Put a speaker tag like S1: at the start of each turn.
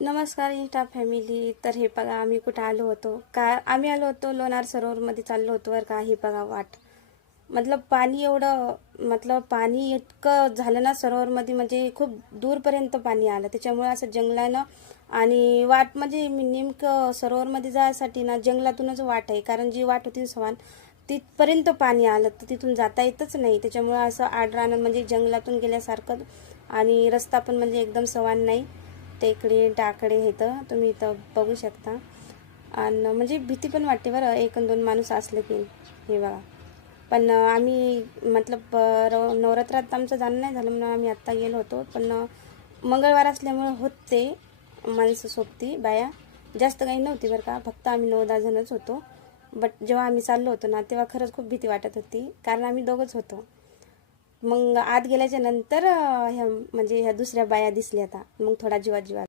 S1: नमस्कार Insta family. तर हे बघा आम्ही कुठं आलो होतो? का आम्ही आलो होतो लोणार सरोवरमध्ये चाललो होतो बरं का हे बघा वाट. मतलब पाणी एवढं मतलब पाणी इतकं झालं ना सरोवरमध्ये म्हणजे खूप दूरपर्यंत पाणी आलं. त्याच्यामुळे असं जंगलानं आणि वाट म्हणजे मी नेमकं सरोवरमध्ये जायसाठी ना जंगलातूनच वाट आहे. कारण जी वाट होती सवान तिथपर्यंत पाणी आलं तर तिथून जाता येतच नाही. त्याच्यामुळं असं आडरानं म्हणजे जंगलातून गेल्यासारखं आणि रस्ता पण म्हणजे एकदम सवान नाही. टेकडी टाकडे तर तुम्ही इथं बघू शकता. आणि म्हणजे भीती पण वाटते बरं एक दोन माणूस असलं की. हे बघा. पण आम्ही मतलब रव- नवरात्रात आमचं जाणं नाही झालं म्हणून आम्ही आत्ता गेलो होतो. पण मंगळवार असल्यामुळं होते माणसं सोबती बाया. जास्त काही नव्हती बरं का फक्त आम्ही नऊ दहा जणच होतो. बट जेव्हा आम्ही चाललो होतो ना तेव्हा खरंच खूप भीती वाटत होती. कारण आम्ही दोघंच होतो. मग आत गेल्याच्यानंतर ह्या म्हणजे ह्या दुसऱ्या बाया दिसल्या आता. मग थोडा जीवात जीवात.